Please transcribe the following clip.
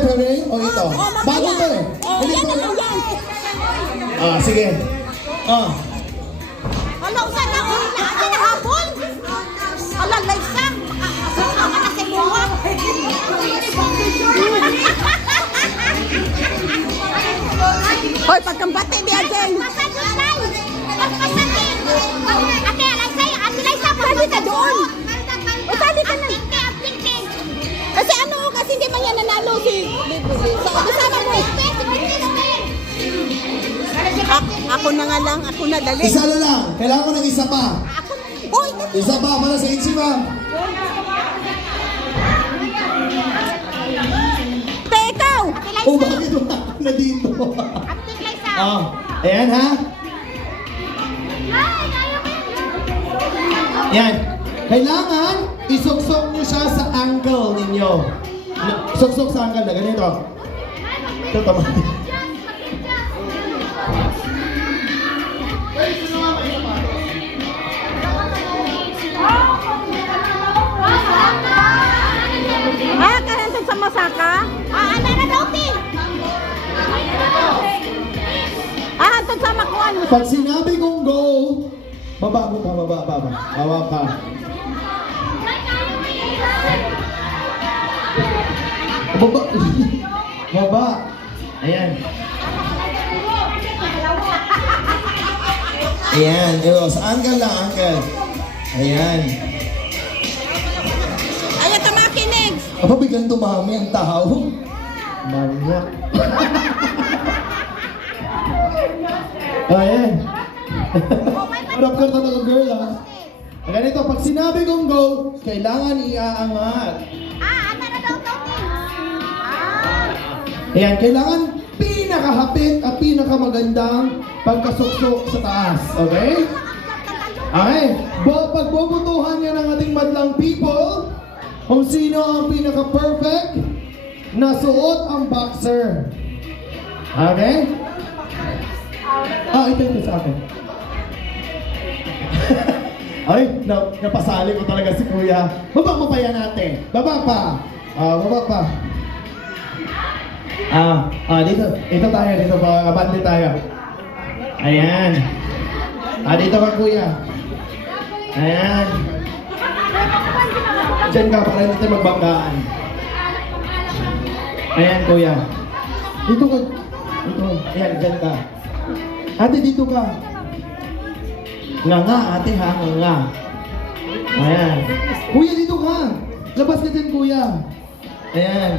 Pepperoni o ito? Bago to eh. Hindi ko sige. Ala, usan na ko. Asa na hapon? Ala, laysang. Asa na sa buha? Hoy, pagkambate di Ajay. Ate, laysay. Ate, laysay. Sabi ka doon. O, sabi ka na. Kasi ano, kasi hindi man yan nanalo si... Kasama mo. Ako na nga lang, ako na dali. Isa na lang. Kailangan ko ng isa pa. Hoy, Isa pa para sa Ichima. te, ikaw. Oh, bakit wala ka na dito? Ayan ha. Yan. Kailangan isuksok nyo siya sa angle ninyo. Suksok sa angle na ganito. Ito tama. Karantog sa masaka? Ano na daw, te? Hantog sa makuan. Pag sinabi kong go, baba mo ka, baba ka. Baba. Baba. Ayan. Ayan. Sa angle lang, angle. Ayan. Ayaw tamakinig. Apa biglang tumami ang tao? Manyak. Ayan. Harap ka talaga girl ha. Ganito, pag sinabi kong go, kailangan iaangat. Ano na daw, te? Ayan, kailangan pinakahapit at pinakamagandang pagkasuksok sa taas. Okay? Okay. Pagbobotohan niya ng ating madlang people kung sino ang pinaka-perfect na suot ang boxer. Okay? Ito sa akin. Ay, napasali ko talaga si Kuya. Baba mo pa yan natin. Baba pa. Baba pa. Dito. Ito tayo. Dito pa. Abante tayo. Ayan. Dito ka, Kuya. Ayan. Diyan ka para hindi tayo magbanggaan. Ayan, Kuya. Dito ka. Dito. Ayan, diyan ka. Ate, dito ka. Nga, ate ha. Nga. Ayan. Kuya, dito ka. Labas ka dyan, Kuya. Ayan.